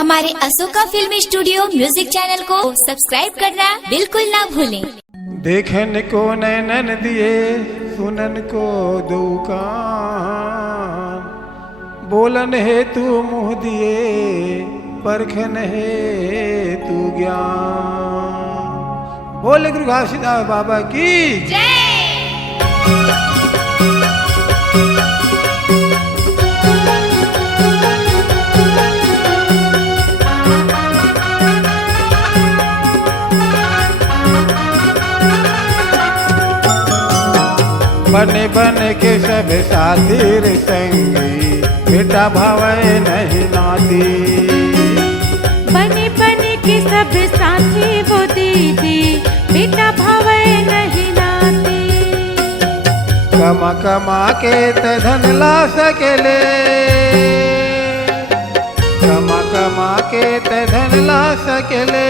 हमारे Ashoka film studio music channel को subscribe करना बिल्कुल ना भूलें। देखन को नैनन दिए सुनन को दो कान, बोलन है तू मुँह दिए परखन है तू ज्ञान। बोले गुरु घासीदास बाबा की जय। बने बने के सब साथीर संगी, बेटा भावे नहीं नाती। बने बने के सब साथी वो दीदी, बेटा भावे नहीं नाती। कमा कमा के ते धन ला सकेले, कमा कमा के ते धन ला सकेले।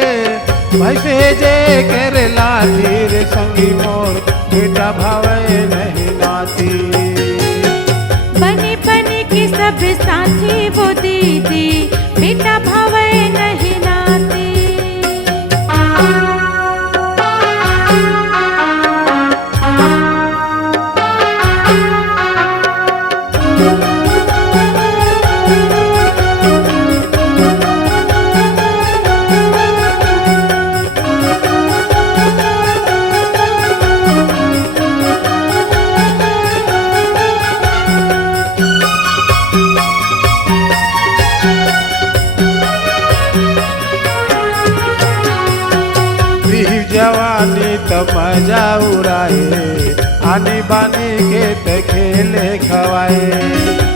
भैसे जे कर लाधीर संगी मोर, बेटा भावे नहीं नाती। बने बने के सब साथी वो दीदी, बेटा भावे नहीं नाती। जवानी तो मजा उड़ाए, आनी बानी के ते खेले खवाए।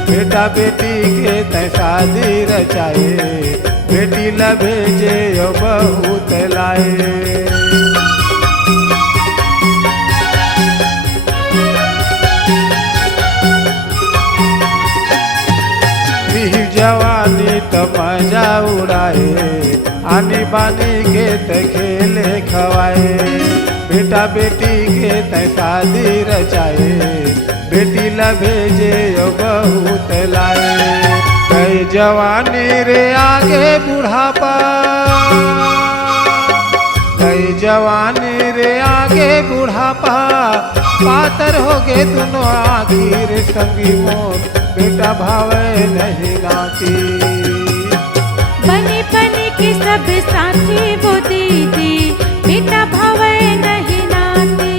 बेटा बेटी के ते शादी रचाए, बेटी ला भेजे यो बहुत लाए। जवानी तो मजा उड़ाए, आनी बानी के ते खेले खवाए। बेटा बेटी के ते शादी रचाए, बेटी ला भेजे यो बहुत लाए। कई जवानी रे आगे बुढ़ापा, कई जवानी रे आगे बुढ़ापा। पातर हो गए दोनों आखिर संगी मोर, बेटा भावे नहीं नाती। बने बने के सब साथी वो दीदी, बेटा भावे नहीं नाती।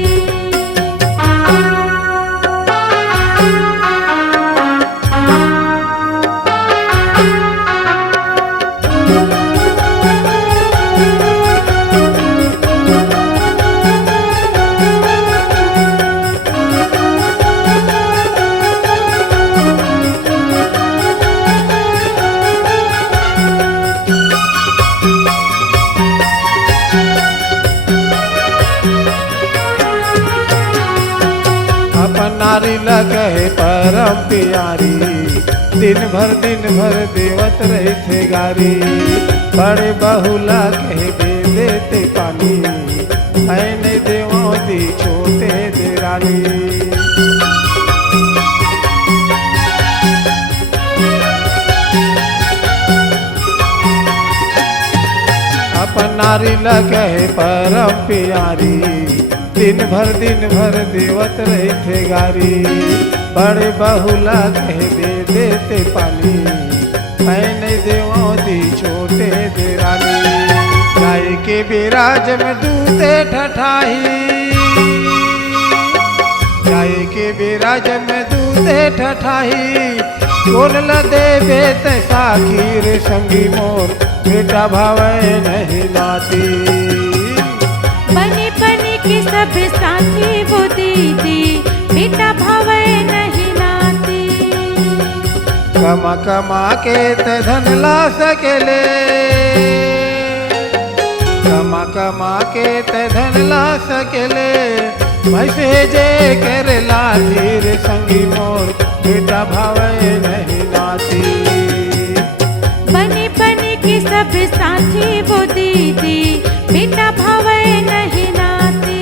नारी लगे परम प्यारी, दिन भर देवत रहे थे गारी। बड़े बहुला कहे दे देते पानी, मैंने देवों दी छोटे दे रानी। अपन नारी लगे परम प्यारी, दिन भर देवत रहे थे गारी। बड़े बहुला कहे दे देते पानी, मैंने देवों दी छोटे दे रानी। गाय के बिराज में दूते ठठाई, गाय के बिराज में दूते ठठाई। कौन ल देवे ते साखीर संगी मोर, बेटा भावे नहीं नाती। बने बने के सब साथी वो दीदी, बेटा भावे नहीं नाती। कमा कमा के ते धन ला सकेले, कमा कमा के ते धन ला सकेले। भैसे जे कर लाधीर संगी मोर, बेटा भावे नहीं नाती। बने बने के सब साथी वो दीदी, बेटा भावे नहीं नाती।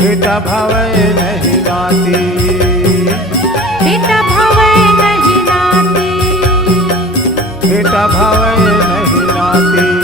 बेटा भावे नहीं नाती, बेटा भावे नहीं नाती। बेटा बेटा भावे नहीं नाती।